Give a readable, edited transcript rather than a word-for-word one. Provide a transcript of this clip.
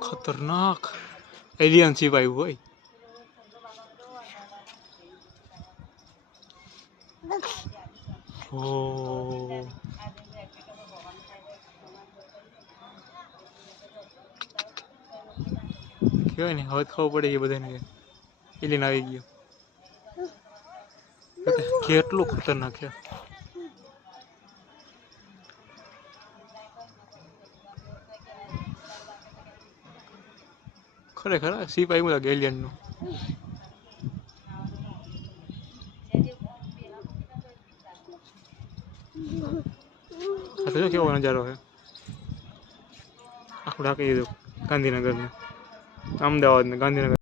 खतरनाक alien ship આવ્યું હોય ઓ કહેવાય ને હવે ખબર પડે એ બધાને એલિયન આવી ગયો કેટલું ખતરનાક છે ખરેખર શીપ આવ્યું લાગે એલિયનનું આ કેવો નજારો છે આખું ઢાંકી દીધું ગાંધીનગરને અમદાવાદને ગાંધીનગર